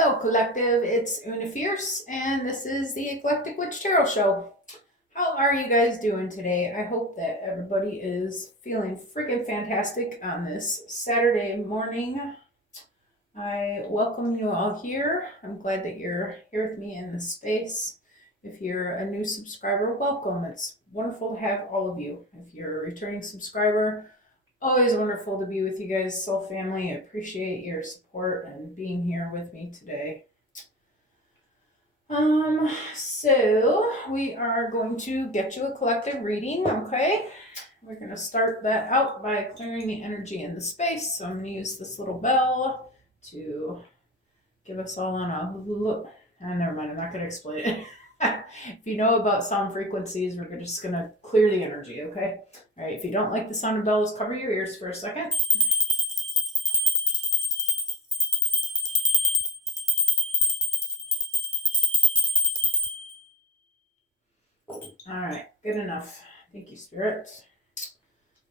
Hello, Collective. It's Una Fierce, and this is the Eclectic Witch Tarot Show. How are you guys doing today? I hope that everybody is feeling freaking fantastic on this Saturday morning. I welcome you all here. I'm glad that you're here with me in this space. If you're a new subscriber, welcome. It's wonderful to have all of you. If you're a returning subscriber, always wonderful to be with you guys, soul family. I appreciate your support and being here with me today. So we are going to get you a collective reading, okay? We're going to start that out by clearing the energy in the space. So I'm going to use this little bell to give us all on a look. Never mind, I'm not going to explain it. If you know about sound frequencies, we're just going to clear the energy, okay? All right, if you don't like the sound of bells, cover your ears for a second. All right, good enough. Thank you, Spirit.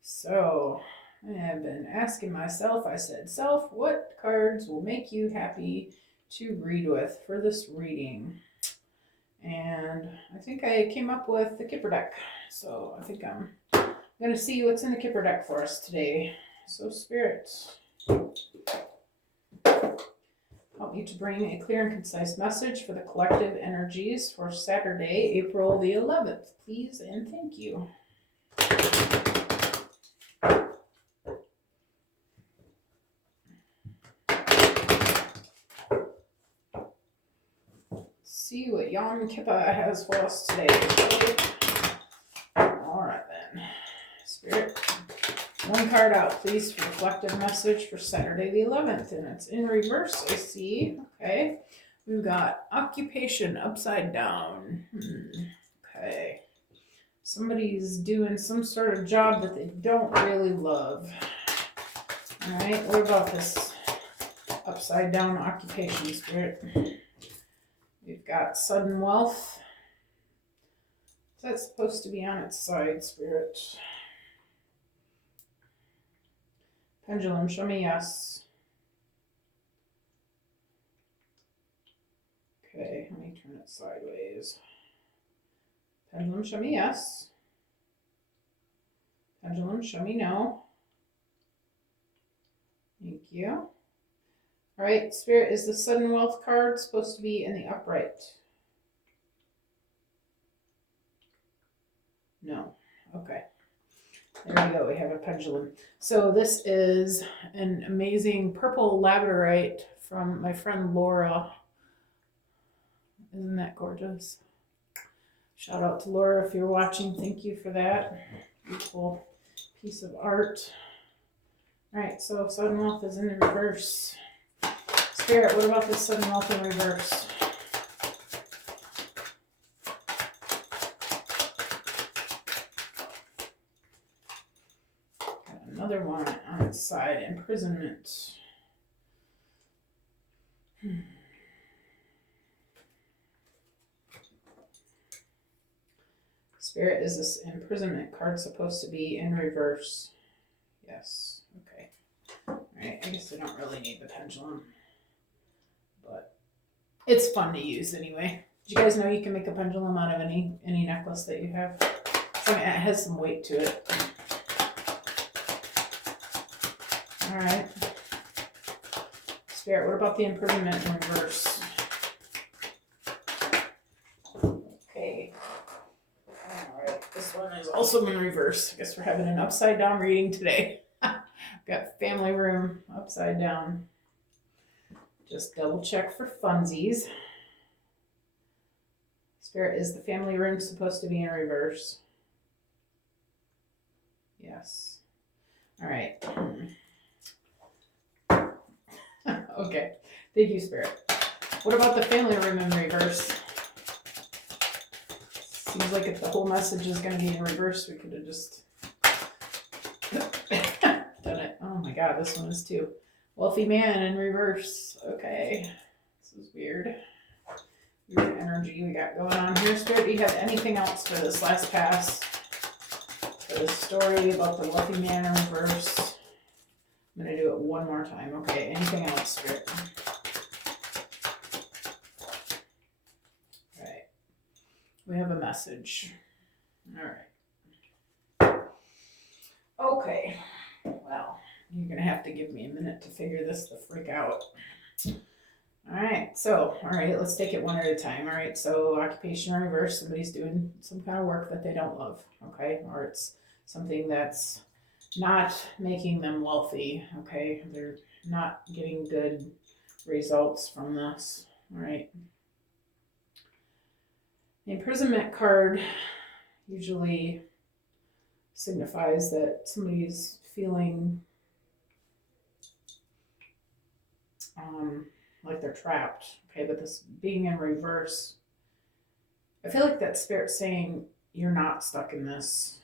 So I have been asking myself, I said, self, what cards will make you happy to read with for this reading? And I think I came up with the Kipper deck. So I think I'm going to see what's in the Kipper deck for us today. So Spirit, help me to bring a clear and concise message for the collective energies for Saturday, April the 11th. Please and thank you. See what Yom Kippur has for us today. All right then. Spirit, one card out, please, for reflective message for Saturday the 11th. And it's in reverse, I see. Okay. We've got occupation upside down. Okay. Somebody's doing some sort of job that they don't really love. All right. What about this upside down occupation, Spirit? We've got sudden wealth. Is that supposed to be on its side, Spirit? Pendulum, show me yes. Okay, let me turn it sideways. Pendulum, show me yes. Pendulum, show me no. Thank you. All right, Spirit, is the sudden wealth card supposed to be in the upright? No. Okay. There we go. We have a pendulum. So this is an amazing purple labradorite from my friend Laura. Isn't that gorgeous? Shout out to Laura if you're watching. Thank you for that. Beautiful piece of art. All right, so sudden wealth is in the reverse. Spirit, what about this sudden wealth in reverse? Got another one on its side, imprisonment. Spirit, is this imprisonment card supposed to be in reverse? Yes. Okay. All right, I guess I don't really need the pendulum, but it's fun to use anyway. Did you guys know you can make a pendulum out of any necklace that you have? I mean, it has some weight to it. All right. Spirit, what about the imprisonment in reverse? Okay. All right. This one is also in reverse. I guess we're having an upside down reading today. Got family room upside down. Just double check for funsies. Spirit, is the family room supposed to be in reverse? Yes. All right. Okay. Thank you, Spirit. What about the family room in reverse? Seems like if the whole message is going to be in reverse, we could have just done it. Oh my God, this one is too. Wealthy man in reverse. Okay. This is weird. Weird energy we got going on here. Spirit, do you have anything else for this last pass? For this story about the wealthy man in reverse? I'm going to do it one more time. Okay, anything else, Spirit? of a message. All right. Okay. Well, you're going to have to give me a minute to figure this the frick out. All right. Let's take it one at a time. All right. So, occupation in reverse, somebody's doing some kind of work that they don't love. Okay. Or it's something that's not making them wealthy. Okay. They're not getting good results from this. All right. The imprisonment card usually signifies that somebody's feeling like they're trapped. Okay, but this being in reverse, I feel like that spirit's saying you're not stuck in this.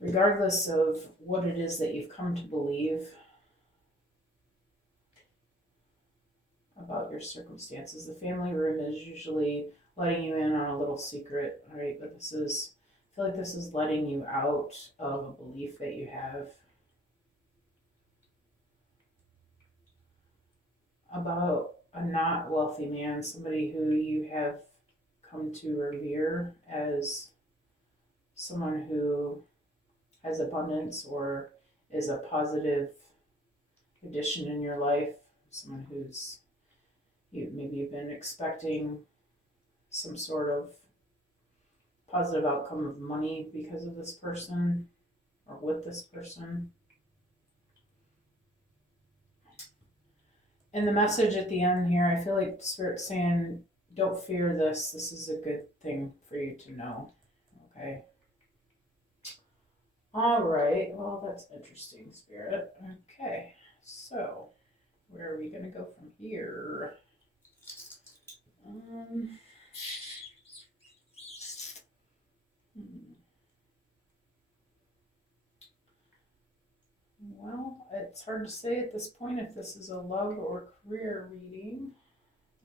Regardless of what it is that you've come to believe about your circumstances, the family room is usually letting you in on a little secret. All right, but I feel like this is letting you out of a belief that you have about a not wealthy man, somebody who you have come to revere as someone who has abundance or is a positive addition in your life, someone who's maybe you've been expecting some sort of positive outcome of money because of this person or with this person. And the message at the end here, I feel like Spirit's saying, don't fear this. This is a good thing for you to know. Okay. All right. Well, that's interesting, Spirit. Okay. So, where are we going to go from here? Well, it's hard to say at this point if this is a love or career reading.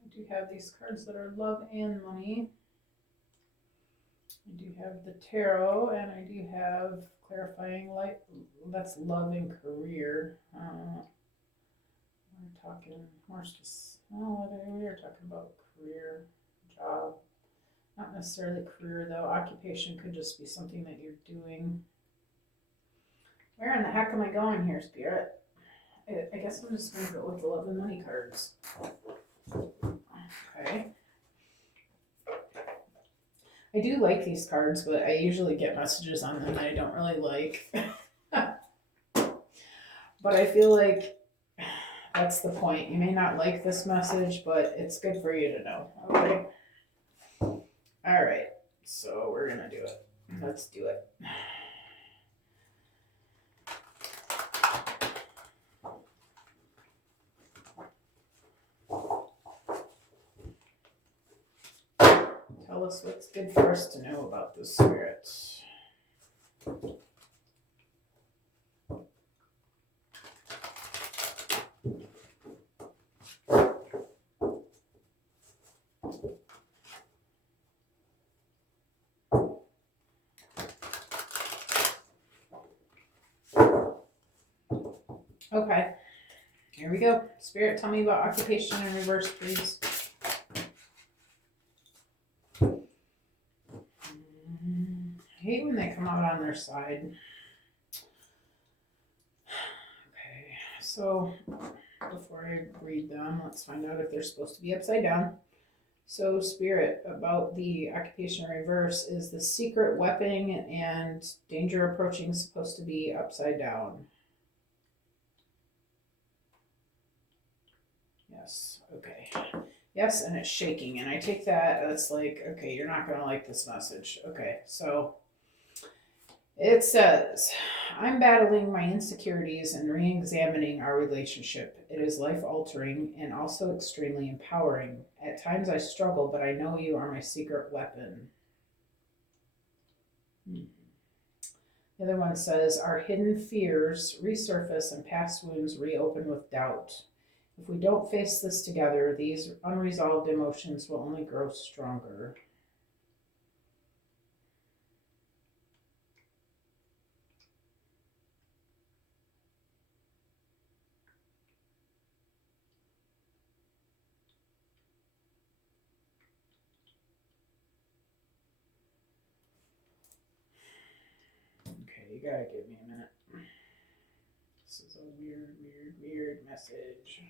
I do have these cards that are love and money. I do have the tarot, and I do have clarifying light. That's love and career. We're talking more we are talking about career, job. Not necessarily career though. Occupation could just be something that you're doing. Where in the heck am I going here, Spirit? I guess I'm just going to go with the love and money cards. Okay. I do like these cards, but I usually get messages on them that I don't really like. But I feel like that's the point. You may not like this message, but it's good for you to know. Okay. All right. So we're going to do it. Let's do it. Tell us what's good for us to know about the Spirit. Okay, here we go. Spirit, tell me about occupation in reverse, please. I hate when they come out on their side. Okay, so before I read them, let's find out if they're supposed to be upside down. So, Spirit, about the occupation in reverse, is the secret weapon and danger approaching supposed to be upside down? Yes, okay. Yes, and it's shaking, and I take that as like, okay, you're not going to like this message. Okay, so it says, I'm battling my insecurities and re-examining our relationship. It is life-altering and also extremely empowering. At times I struggle, but I know you are my secret weapon. The other one says, our hidden fears resurface and past wounds reopen with doubt. If we don't face this together, these unresolved emotions will only grow stronger. you gotta give me a minute. This is a weird message.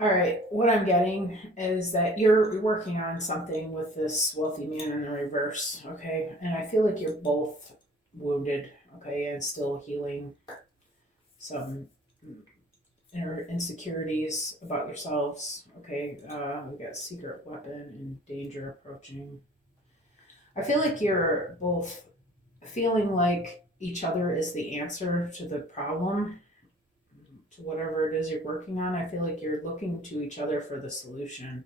All right, what I'm getting is that you're working on something with this wealthy man in the reverse, okay? And I feel like you're both wounded, okay, and still healing some inner insecurities about yourselves, okay? We got secret weapon and danger approaching. I feel like you're both feeling like each other is the answer to the problem, to whatever it is you're working on. I feel like you're looking to each other for the solution.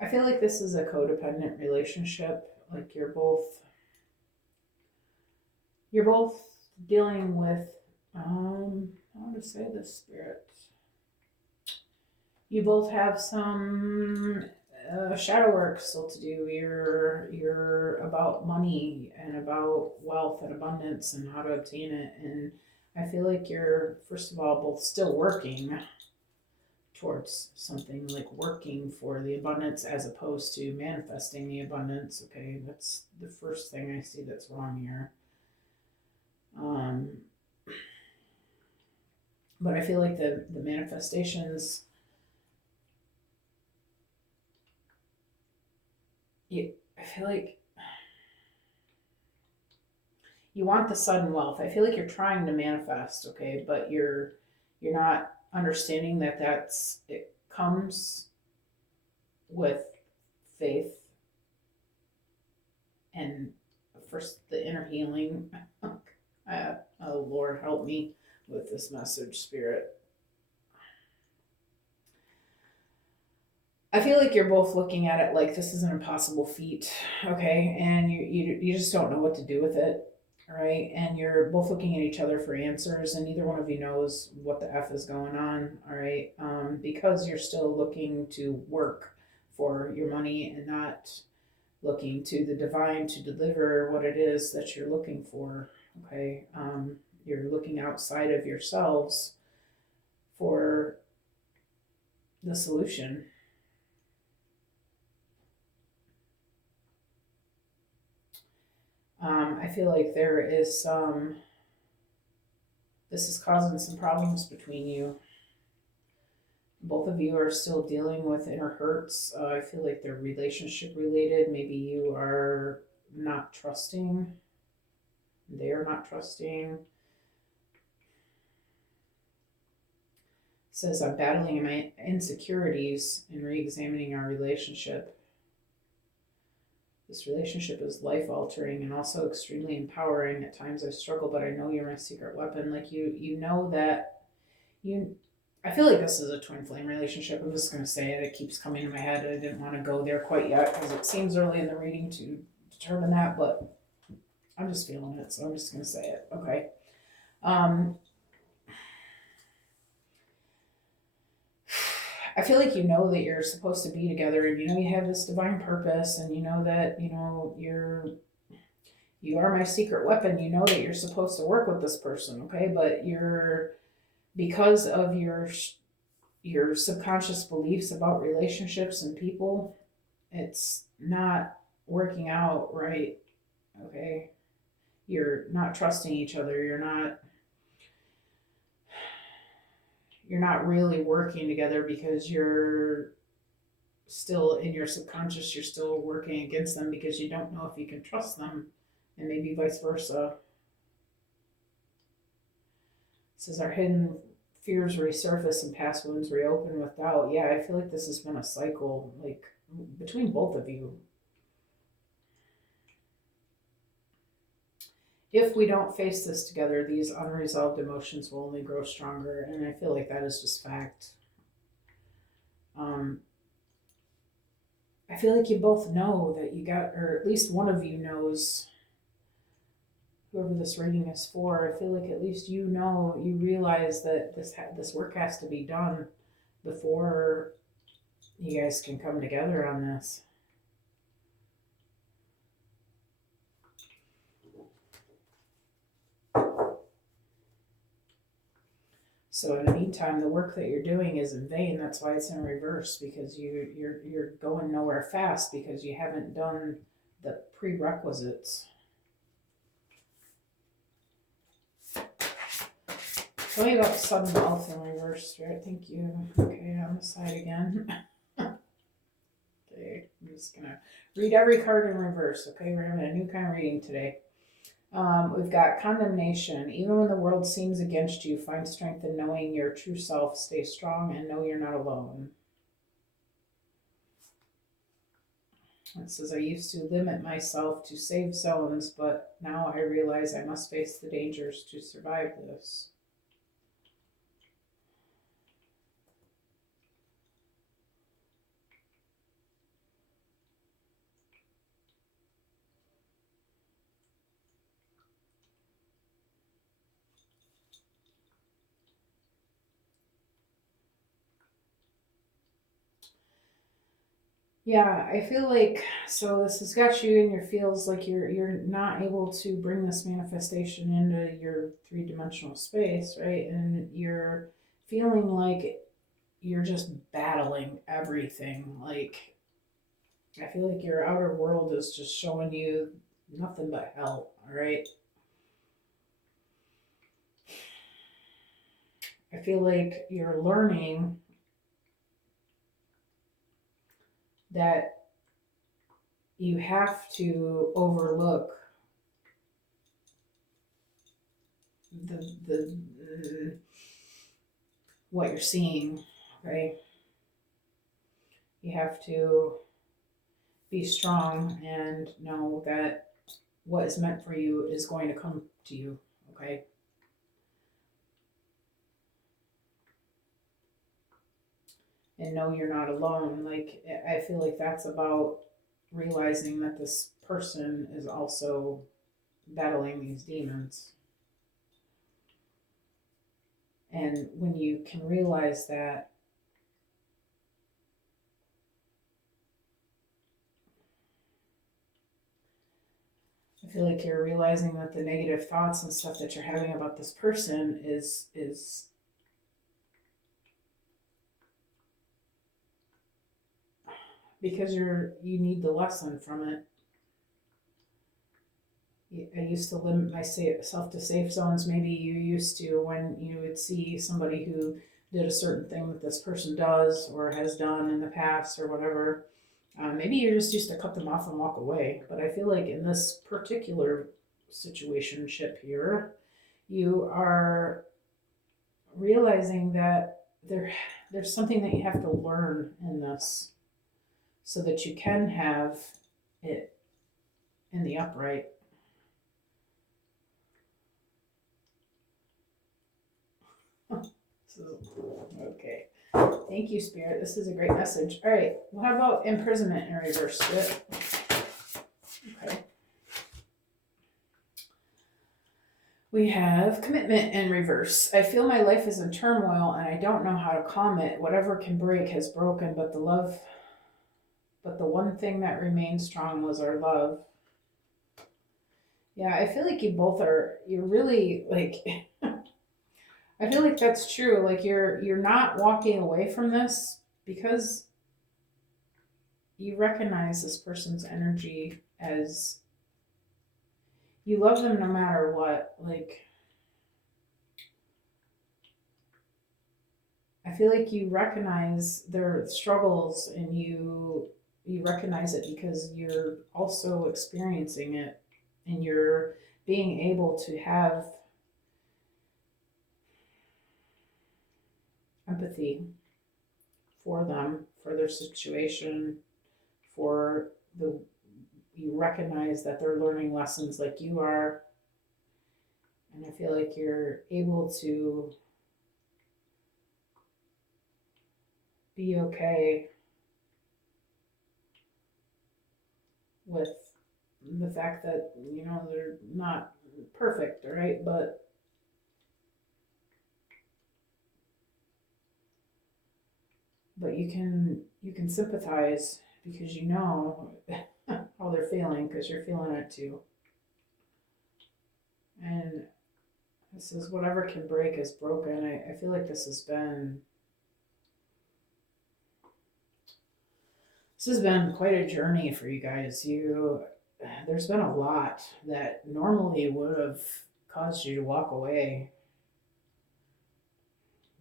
I feel like this is a codependent relationship. Like you're both dealing with how to say this, spirit. You both have some shadow work still to do. You're about money and about wealth and abundance and how to obtain it. And I feel like you're, first of all, both still working towards something, like working for the abundance as opposed to manifesting the abundance. Okay, that's the first thing I see that's wrong here. But I feel like the manifestations, I feel like you want the sudden wealth. I feel like you're trying to manifest, okay, but you're not understanding that it comes with faith and first the inner healing. Oh Lord, help me with this message, spirit. I feel like you're both looking at it like this is an impossible feat, okay, and you just don't know what to do with it, right? And you're both looking at each other for answers, and neither one of you knows what the f is going on, all right? Because you're still looking to work for your money and not looking to the divine to deliver what it is that you're looking for, okay? You're looking outside of yourselves for the solution. I feel like there is this is causing some problems between you. Both of you are still dealing with inner hurts. I feel like they're relationship related. Maybe you are not trusting, they're not trusting. It says, I'm battling my insecurities and re examining our relationship. This relationship is life altering and also extremely empowering. At times I struggle, but I know you're my secret weapon. Like you know that you I feel like this is a twin flame relationship. I'm just going to say it. It keeps coming to my head. I didn't want to go there quite yet because it seems early in the reading to determine that, but I'm just feeling it, so I'm just going to say it. Okay. I feel like you know that you're supposed to be together, and you know you have this divine purpose, and you know that you are my secret weapon. You know that you're supposed to work with this person, okay? But because of your subconscious beliefs about relationships and people, it's not working out right, okay? You're not trusting each other. You're not really working together because you're still in your subconscious, you're still working against them because you don't know if you can trust them, and maybe vice versa. It says our hidden fears resurface and past wounds reopen with doubt. Yeah, I feel like this has been a cycle, like between both of you. If we don't face this together, these unresolved emotions will only grow stronger, and I feel like that is just fact. Um, I feel like you both know that you got, or at least one of you knows whoever this reading is for, I feel like at least you know, you realize that this work has to be done before you guys can come together on this. So in the meantime, the work that you're doing is in vain. That's why it's in reverse, because you're going nowhere fast because you haven't done the prerequisites. Tell me about sudden wealth in reverse, Spirit. Thank you. Okay, on the side again. Okay, I'm just gonna read every card in reverse. Okay, we're having a new kind of reading today. We've got condemnation. Even when the world seems against you, find strength in knowing your true self. Stay strong and know you're not alone. It says, I used to limit myself to safe zones, but now I realize I must face the dangers to survive this. Yeah, I feel like so this has got you in your feels like you're not able to bring this manifestation into your three-dimensional space, right? And you're feeling like you're just battling everything. Like I feel like your outer world is just showing you nothing but hell, all right? I feel like you're learning that you have to overlook the what you're seeing, right? You have to be strong and know that what is meant for you is going to come to you, okay? And know you're not alone. Like, I feel like that's about realizing that this person is also battling these demons. And when you can realize that, I feel like you're realizing that the negative thoughts and stuff that you're having about this person is because you need the lesson from it. I used to limit myself to safe zones. Maybe you used to when you would see somebody who did a certain thing that this person does or has done in the past or whatever. Maybe you just used to cut them off and walk away. But I feel like in this particular situationship here, you are realizing that there's something that you have to learn in this so that you can have it in the upright. Okay. Thank you, Spirit. This is a great message. All right. Well, how about imprisonment in reverse, Spirit? Okay. We have commitment in reverse. I feel my life is in turmoil and I don't know how to calm it. Whatever can break has broken, but the one thing that remained strong was our love. Yeah, I feel like you're really like I feel like that's true. Like you're not walking away from this because you recognize this person's energy as you love them no matter what. Like I feel like you recognize their struggles and you recognize it because you're also experiencing it and you're being able to have empathy for them, for their situation, for the you recognize that they're learning lessons like you are. And I feel like you're able to be okay with the fact that, they're not perfect, right? But you can sympathize because you know how they're feeling because you're feeling it too. And this is whatever can break is broken. I feel like this has been quite a journey for you guys. There's been a lot that normally would have caused you to walk away,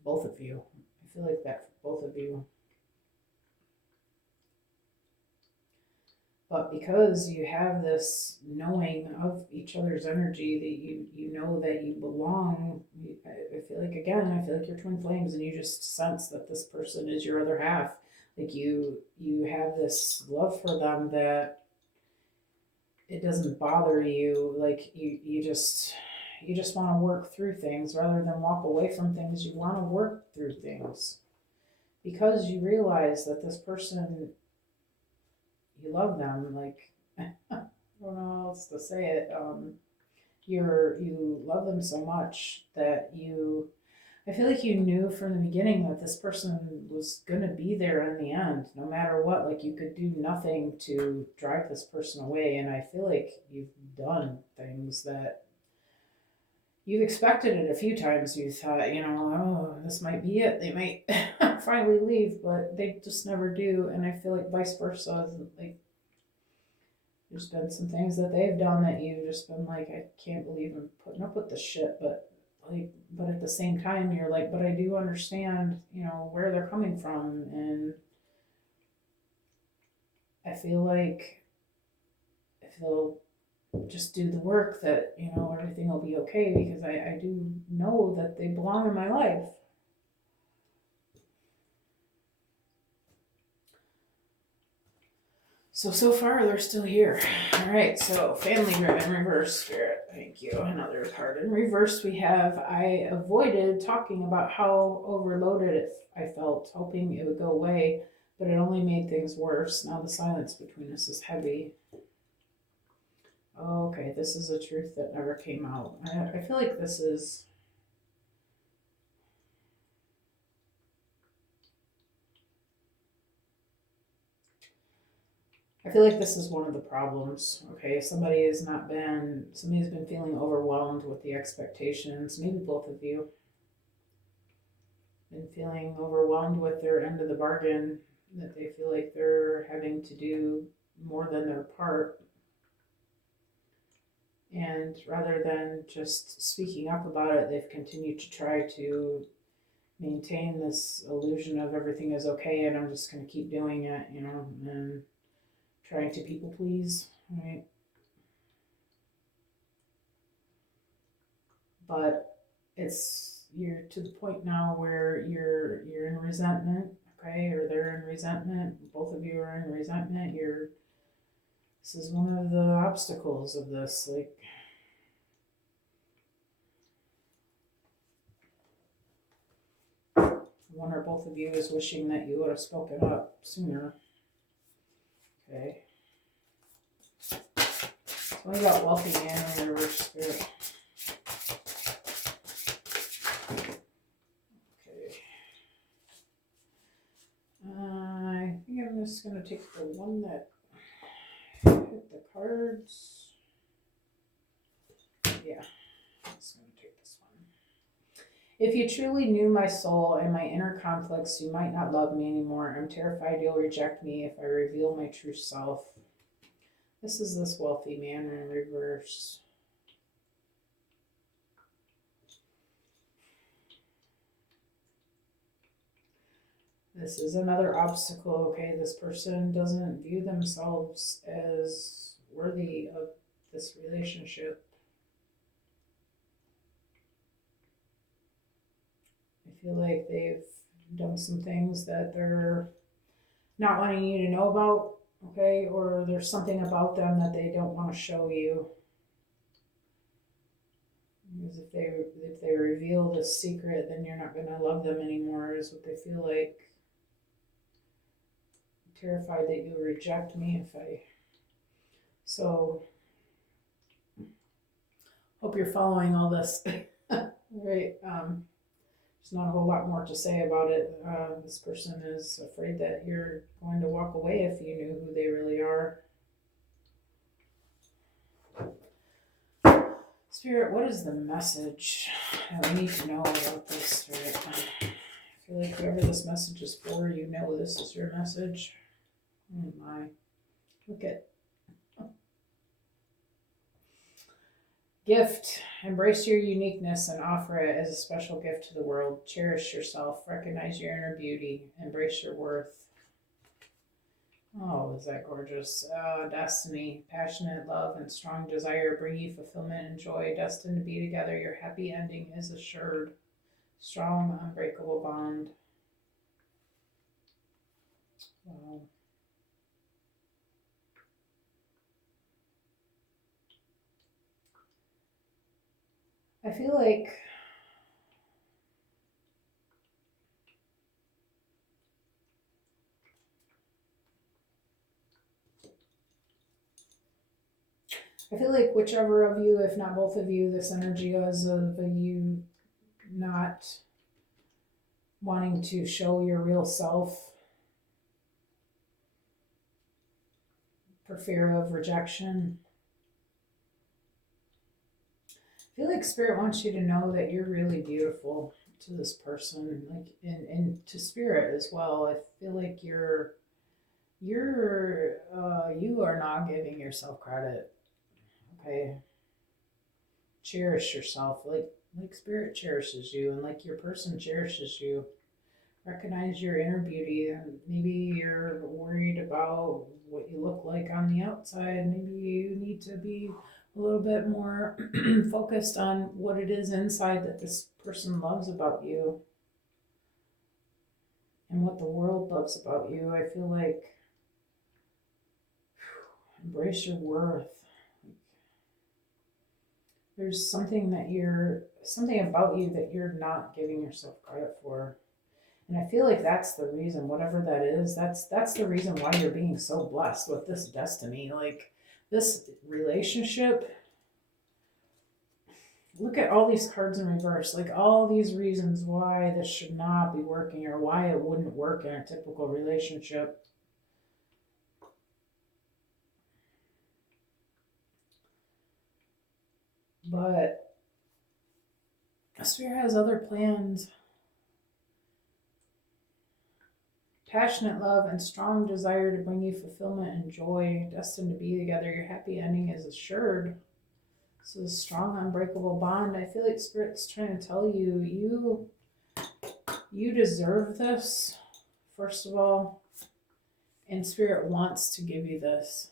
both of you. I feel like that for both of you. But because you have this knowing of each other's energy, that you know that you belong, I feel like, again, I feel like you're twin flames, and you just sense that this person is your other half. Like you have this love for them that it doesn't bother you. Like you just want to work through things rather than walk away from things. You want to work through things because you realize that this person, you love them. Like I don't know how else to say it. You love them so much that you. I feel like you knew from the beginning that this person was gonna be there in the end, no matter what. Like you could do nothing to drive this person away, and I feel like you've done things that you've expected it a few times. You thought, oh, this might be it. They might finally leave, but they just never do. And I feel like vice versa. Like there's been some things that they've done that you've just been like, I can't believe I'm putting up with this shit. But at the same time, you're like, but I do understand, where they're coming from, and I feel like if they'll just do the work, that everything will be okay because I do know that they belong in my life. So far they're still here. All right, so family in reverse, spirit. Thank you. Another card in reverse. We have I avoided talking about how overloaded I felt, hoping it would go away, but it only made things worse. Now the silence between us is heavy. Okay, this is a truth that never came out. I feel like this is. I feel like this is one of the problems. Okay, somebody's been feeling overwhelmed with the expectations. Maybe both of you been feeling overwhelmed with their end of the bargain, that they feel like they're having to do more than their part. And rather than just speaking up about it, they've continued to try to maintain this illusion of everything is okay and I'm just going to keep doing it, and trying to people please, right? But you're to the point now where you're in resentment, okay, or they're in resentment. Both of you are in resentment. This is one of the obstacles of this. Like one or both of you is wishing that you would have spoken up sooner. Okay. So we got wealthy man in reverse spirit. Okay. I think I'm just gonna take the one that hit the cards. Yeah, I'm just gonna take this one. If you truly knew my soul and my inner conflicts, you might not love me anymore. I'm terrified you'll reject me if I reveal my true self. This is this wealthy man in reverse. This is another obstacle. Okay, this person doesn't view themselves as worthy of this relationship. I feel like they've done some things that they're not wanting you to know about, okay, or there's something about them that they don't want to show you. Because if they reveal the secret, then you're not going to love them anymore, is what they feel like. I'm terrified that you'll reject me if I. So Hope you're following all this. Right. There's not a whole lot more to say about it. This person is afraid that you're going to walk away if you knew who they really are. Spirit, what is the message that we need to know about this, Spirit? I feel like whoever this message is for, you know this is your message. Oh my. Look at gift. Embrace your uniqueness and offer it as a special gift to the world. Cherish yourself. Recognize your inner beauty. Embrace your worth. Oh, is that gorgeous? Destiny, passionate love, and strong desire bring you fulfillment and joy. Destined to be together, your happy ending is assured. Strong, unbreakable bond. Wow. I feel like whichever of you, if not both of you, this energy is of you not wanting to show your real self for fear of rejection. I feel like Spirit wants you to know that you're really beautiful to this person, like and to Spirit as well. I feel like you are not giving yourself credit. Okay, cherish yourself, like Spirit cherishes you, and like your person cherishes you. Recognize your inner beauty. Maybe you're worried about what you look like on the outside. Maybe you need to be a little bit more focused on what it is inside that this person loves about you and what the world loves about you. I feel like embrace your worth. There's something about you that you're not giving yourself credit for. And I feel like that's the reason, whatever that is, that's the reason why you're being so blessed with this destiny. Like this relationship. Look at all these cards in reverse, like all these reasons why this should not be working or why it wouldn't work in a typical relationship. But Spirit has other plans. Passionate love and strong desire to bring you fulfillment and joy, destined to be together. Your happy ending is assured. So this strong, unbreakable bond. I feel like Spirit's trying to tell you, you deserve this, first of all, and Spirit wants to give you this.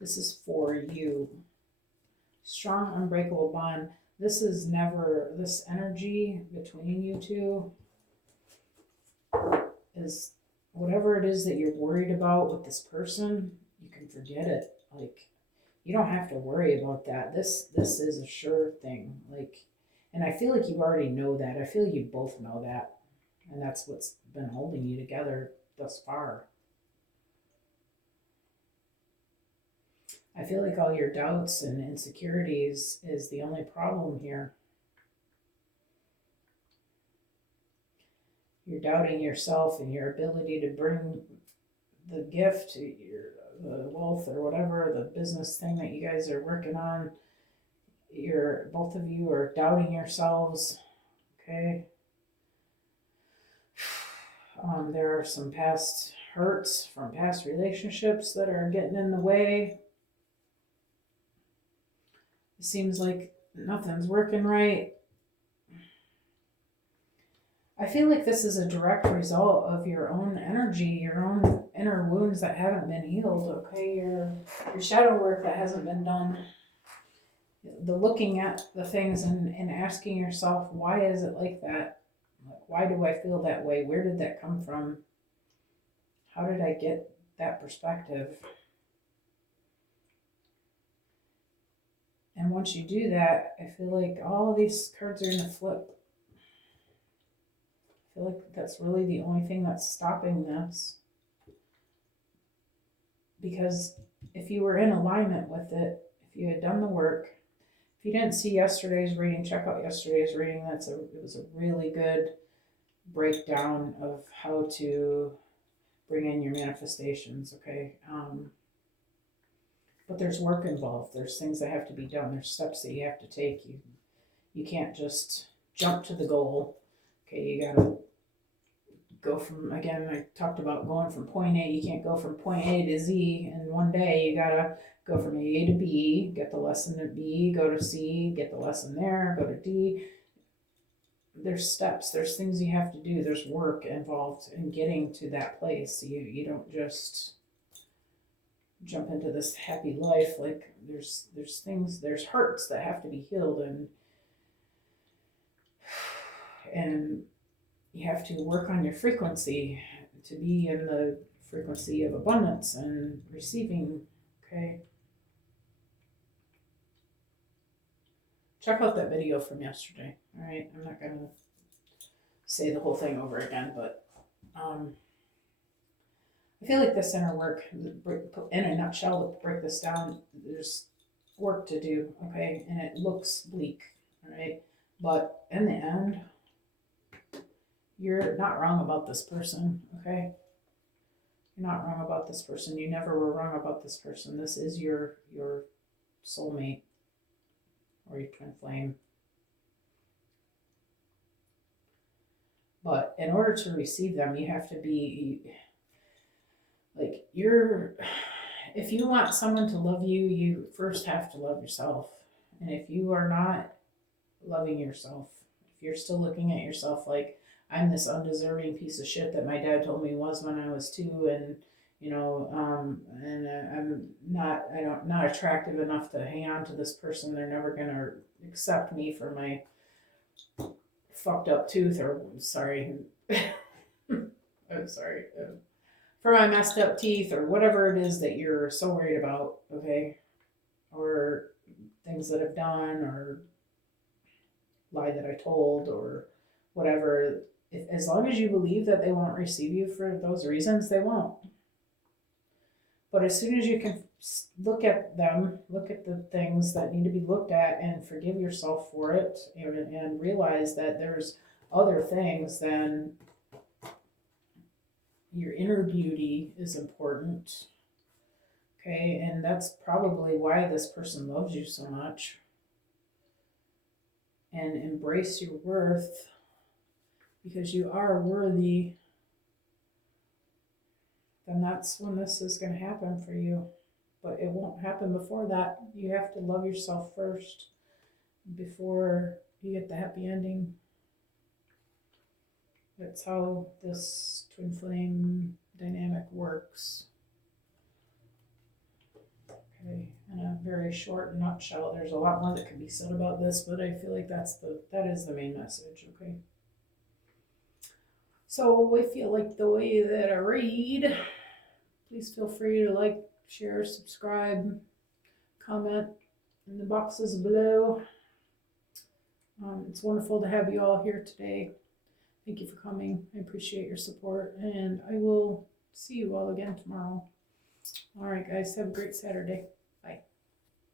This is for you. Strong, unbreakable bond. This is never, this energy between you two is whatever it is that you're worried about with this person, you can forget it. Like, you don't have to worry about that. This is a sure thing. Like, and I feel like you already know that. I feel you both know that. And that's what's been holding you together thus far. I feel like all your doubts and insecurities is the only problem here. You're doubting yourself and your ability to bring the gift, the wealth or whatever, the business thing that you guys are working on. Both of you are doubting yourselves. Okay. There are some past hurts from past relationships that are getting in the way. It seems like nothing's working right. I feel like this is a direct result of your own energy, your own inner wounds that haven't been healed, okay? Your shadow work that hasn't been done. The looking at the things and asking yourself, why is it like that? Why do I feel that way? Where did that come from? How did I get that perspective? And once you do that, I feel like all of these cards are going to flip. I feel like that's really the only thing that's stopping this. Because if you were in alignment with it, if you had done the work, if you didn't see yesterday's reading, check out yesterday's reading. It was a really good breakdown of how to bring in your manifestations, okay? But there's work involved. There's things that have to be done. There's steps that you have to take. You can't just jump to the goal. Okay, you gotta go from, again, I talked about going from point A. You can't go from point A to Z in one day. You gotta go from A to B, get the lesson at B, go to C, get the lesson there, go to D. There's steps, there's things you have to do, there's work involved in getting to that place. You don't just jump into this happy life. Like there's things, there's hurts that have to be healed, and you have to work on your frequency to be in the frequency of abundance and receiving. Okay, check out that video from yesterday. All right, I'm not gonna say the whole thing over again, but I feel like this inner work, in a nutshell, to break this down, there's work to do, okay? And it looks bleak, all right? But in the end, you're not wrong about this person, okay? You're not wrong about this person. You never were wrong about this person. This is your soulmate or your twin flame. But in order to receive them, you have to be like if you want someone to love you, you first have to love yourself. And if you are not loving yourself, if you're still looking at yourself like I'm this undeserving piece of shit that my dad told me was when I was 2, and and I'm not attractive enough to hang on to this person. They're never gonna accept me for my fucked up tooth, or sorry, I'm sorry, for my messed up teeth, or whatever it is that you're so worried about, okay, or things that I've done, or lie that I told, or whatever. As long as you believe that they won't receive you for those reasons, they won't. But as soon as you can look at them, look at the things that need to be looked at, and forgive yourself for it, and realize that there's other things than your inner beauty is important. Okay, and that's probably why this person loves you so much. And embrace your worth, because you are worthy. Then that's when this is going to happen for you. But it won't happen before that. You have to love yourself first before you get the happy ending. That's how this twin flame dynamic works. Okay, in a very short nutshell, there's a lot more that could be said about this, but I feel like that is the main message. Okay. So if you like the way that I read, please feel free to like, share, subscribe, comment in the boxes below. It's wonderful to have you all here today. Thank you for coming. I appreciate your support, and I will see you all again tomorrow. All right, guys, have a great Saturday.